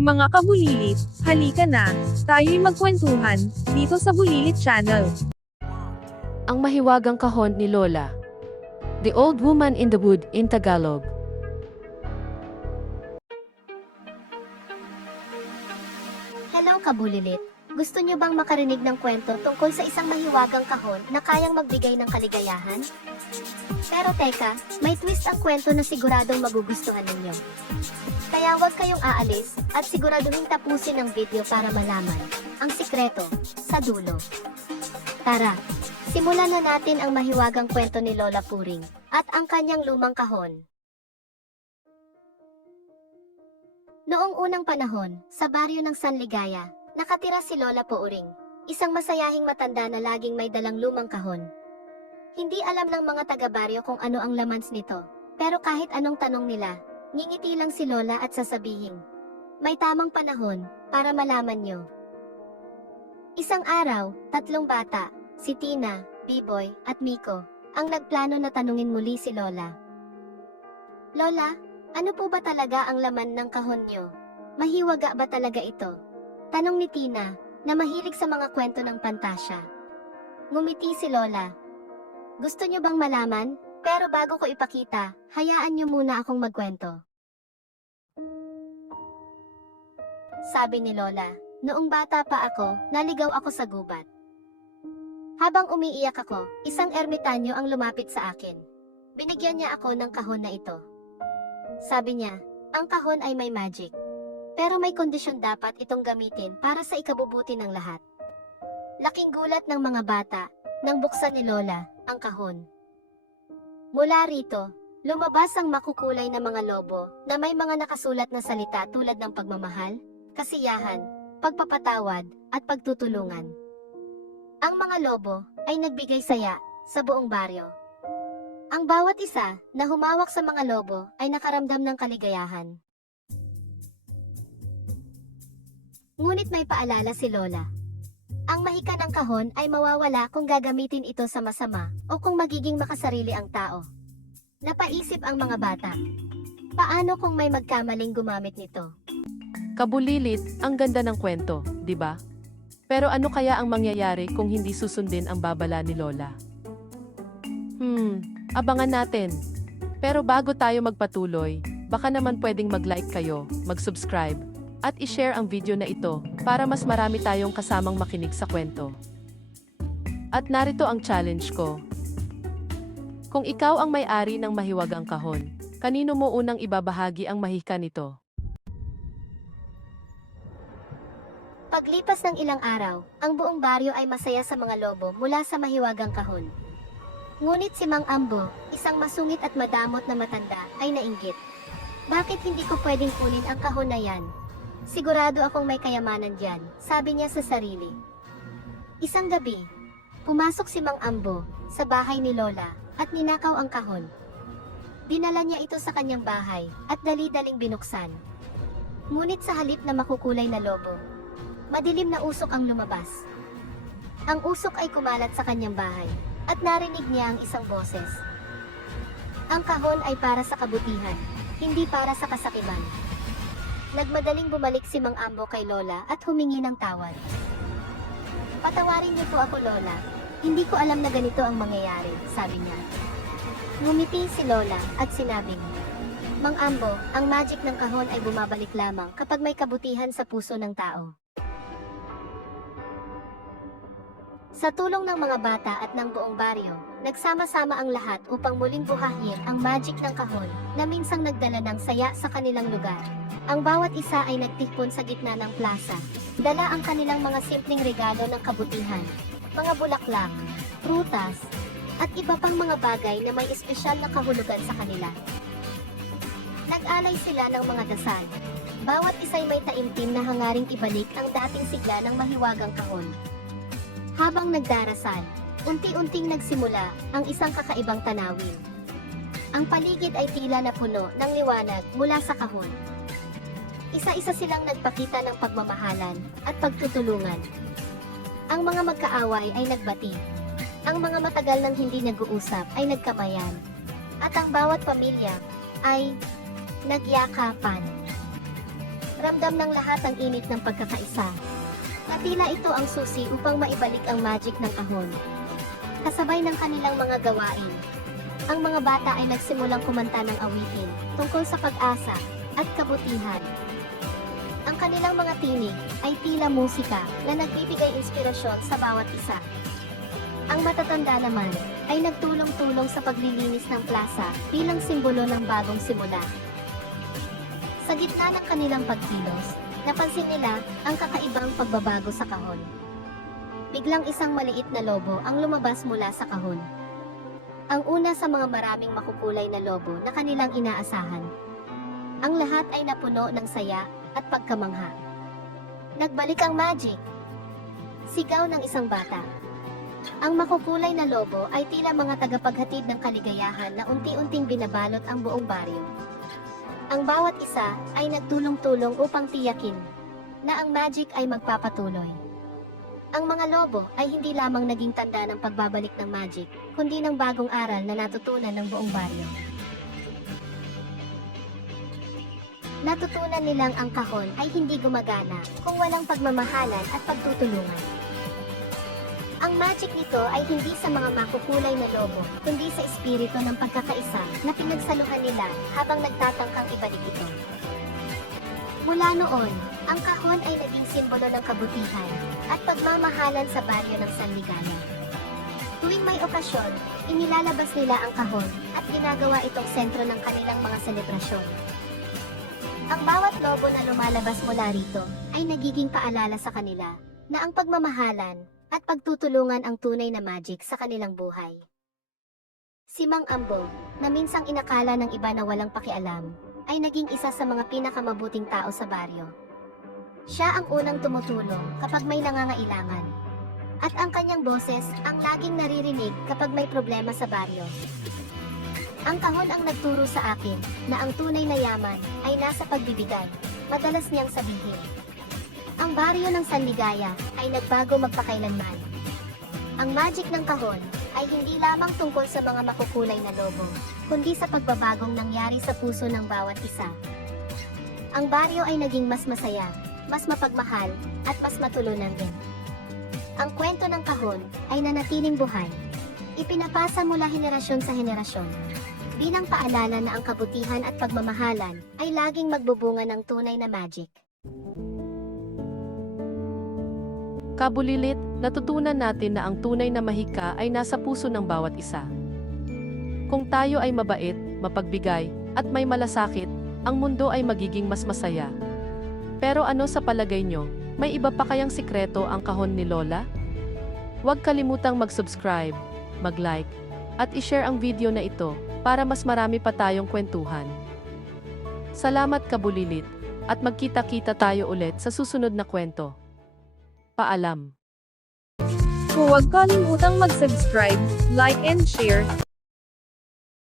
Mga kabulilit, halika na, tayo'y magkwentuhan, dito sa Bulilit Channel. Ang mahiwagang kahon ni Lola. The Old Woman in the Wood in Tagalog. Hello kabulilit! Gusto niyo bang makarinig ng kwento tungkol sa isang mahiwagang kahon na kayang magbigay ng kaligayahan? Pero teka, may twist ang kwento na siguradong magugustuhan ninyo. Kaya huwag kayong aalis, at siguraduhin tapusin ang video para malaman ang sikreto sa dulo. Tara, simulan na natin ang mahiwagang kwento ni Lola Puring at ang kanyang lumang kahon. Noong unang panahon, sa baryo ng San Ligaya, nakatira si Lola Puring, isang masayahing matanda na laging may dalang lumang kahon. Hindi alam ng mga taga-baryo kung ano ang laman nito, pero kahit anong tanong nila, ngingiti lang si Lola at sasabihin, "May tamang panahon para malaman nyo." Isang araw, tatlong bata, si Tina, Biboy, at Miko, ang nagplano na tanungin muli si Lola. "Lola, ano po ba talaga ang laman ng kahon nyo? Mahiwaga ba talaga ito?" Tanong ni Tina, na mahilig sa mga kwento ng pantasya. Ngumiti si Lola. "Gusto nyo bang malaman? Pero bago ko ipakita, hayaan nyo muna akong magkwento." Sabi ni Lola, "Noong bata pa ako, naligaw ako sa gubat. Habang umiiyak ako, isang ermitanyo ang lumapit sa akin. Binigyan niya ako ng kahon na ito. Sabi niya, ang kahon ay may magic. Pero may kondisyon dapat itong gamitin para sa ikabubuti ng lahat." Laking gulat ng mga bata nang buksan ni Lola ang kahon. Mula rito, lumabas ang makukulay na mga lobo na may mga nakasulat na salita tulad ng pagmamahal, kasiyahan, pagpapatawad, at pagtutulungan. Ang mga lobo ay nagbigay saya sa buong baryo. Ang bawat isa na humawak sa mga lobo ay nakaramdam ng kaligayahan. Ngunit may paalala si Lola. Ang mahika ng kahon ay mawawala kung gagamitin ito sa masama o kung magiging makasarili ang tao. Napaisip ang mga bata. Paano kung may magkamaling gumamit nito? Kabulilit, ang ganda ng kwento, di ba? Pero ano kaya ang mangyayari kung hindi susundin ang babala ni Lola? Abangan natin. Pero bago tayo magpatuloy, baka naman pwedeng mag-like kayo, mag-subscribe, at i-share ang video na ito para mas marami tayong kasamang makinig sa kwento. At narito ang challenge ko. Kung ikaw ang may-ari ng mahiwagang kahon, kanino mo unang ibabahagi ang mahika nito? Paglipas ng ilang araw, ang buong baryo ay masaya sa mga lobo mula sa mahiwagang kahon. Ngunit si Mang Ambo, isang masungit at madamot na matanda, ay nainggit. "Bakit hindi ko pwedeng kunin ang kahon na yan? Sigurado akong may kayamanan diyan," sabi niya sa sarili. Isang gabi, pumasok si Mang Ambo sa bahay ni Lola at ninakaw ang kahon. Dinala niya ito sa kanyang bahay at dali-daling binuksan. Ngunit sa halip na makukulay na lobo, madilim na usok ang lumabas. Ang usok ay kumalat sa kanyang bahay at narinig niya ang isang boses. "Ang kahon ay para sa kabutihan, hindi para sa kasakiman." Nagmadaling bumalik si Mang Ambo kay Lola at humingi ng tawad. "Patawarin niyo po ako, Lola. Hindi ko alam na ganito ang mangyayari," sabi niya. Ngumiti si Lola at sinabing, "Mang Ambo, ang magic ng kahon ay bumabalik lamang kapag may kabutihan sa puso ng tao." Sa tulong ng mga bata at ng buong baryo, nagsama-sama ang lahat upang muling buhayin ang magic ng kahon na minsang nagdala ng saya sa kanilang lugar. Ang bawat isa ay nagtipon sa gitna ng plaza. Dala ang kanilang mga simpleng regalo ng kabutihan, mga bulaklak, prutas, at iba pang mga bagay na may espesyal na kahulugan sa kanila. Nag-alay sila ng mga dasal. Bawat isa'y may taimtim na hangaring ibalik ang dating sigla ng mahiwagang kahon. Habang nagdarasal, unti-unting nagsimula ang isang kakaibang tanawin. Ang paligid ay tila na puno ng liwanag mula sa kahon. Isa-isa silang nagpakita ng pagmamahalan at pagtutulungan. Ang mga magkaaway ay nagbati. Ang mga matagal nang hindi nag-uusap ay nagkamayan. At ang bawat pamilya ay nagyakapan. Ramdam ng lahat ang init ng pagkakaisa. Na tila ito ang susi upang maibalik ang magic ng kahon. Kasabay ng kanilang mga gawain, ang mga bata ay nagsimulang kumanta ng awitin tungkol sa pag-asa at kabutihan. Ang kanilang mga tinig ay tila musika na nagbibigay inspirasyon sa bawat isa. Ang matatanda naman ay nagtulong-tulong sa paglilinis ng plaza bilang simbolo ng bagong simula. Sa gitna ng kanilang pagkilos, napansin nila ang kakaibang pagbabago sa kahon. Biglang isang maliit na lobo ang lumabas mula sa kahon. Ang una sa mga maraming makukulay na lobo na kanilang inaasahan. Ang lahat ay napuno ng saya at pagkamangha. Nagbalik ang magic! Sigaw ng isang bata. Ang makukulay na lobo ay tila mga tagapaghatid ng kaligayahan na unti-unting binabalot ang buong baryo. Ang bawat isa ay nagtulong-tulong upang tiyakin na ang magic ay magpapatuloy. Ang mga lobo ay hindi lamang naging tanda ng pagbabalik ng magic, kundi ng bagong aral na natutunan ng buong baryo. Natutunan nilang ang kahon ay hindi gumagana kung walang pagmamahalan at pagtutulungan. Ang magic nito ay hindi sa mga makukulay na lobo, kundi sa espiritu ng pagkakaisa na pinagsaluhan nila habang nagtatangkang ibalik ito. Mula noon, ang kahon ay naging simbolo ng kabutihan at pagmamahalan sa baryo ng San Ligaya. Tuwing may okasyon, inilalabas nila ang kahon at ginagawa itong sentro ng kanilang mga selebrasyon. Ang bawat lobo na lumalabas mula rito ay nagiging paalala sa kanila na ang pagmamahalan at pagtutulungan ang tunay na magic sa kanilang buhay. Si Mang Ambo, na minsang inakala ng iba na walang pakialam, ay naging isa sa mga pinakamabuting tao sa baryo. Siya ang unang tumutulong kapag may nangangailangan. At ang kanyang boses ang laging naririnig kapag may problema sa baryo. Ang kahon ang nagturo sa akin na ang tunay na yaman ay nasa pagbibigay, madalas niyang sabihin. Ang baryo ng San Ligaya ay nagbago magpakailanman. Ang magic ng kahon ay hindi lamang tungkol sa mga makukulay na lobo, kundi sa pagbabagong nangyari sa puso ng bawat isa. Ang baryo ay naging mas masaya, mas mapagmahal, at mas matulunan din. Ang kwento ng kahon ay nanatiling buhay. Ipinapasa mula henerasyon sa henerasyon, bilang paalala na ang kabutihan at pagmamahalan ay laging magbubunga ng tunay na magic. Kabulilit, natutunan natin na ang tunay na mahika ay nasa puso ng bawat isa. Kung tayo ay mabait, mapagbigay, at may malasakit, ang mundo ay magiging mas masaya. Pero ano sa palagay nyo, may iba pa kayang sikreto ang kahon ni Lola? Huwag kalimutang mag-subscribe, mag-like, at i-share ang video na ito para mas marami pa tayong kwentuhan. Salamat Kabulilit, at magkita-kita tayo ulit sa susunod na kwento. Paalam. Huwag kalimutang mag-subscribe, like and share,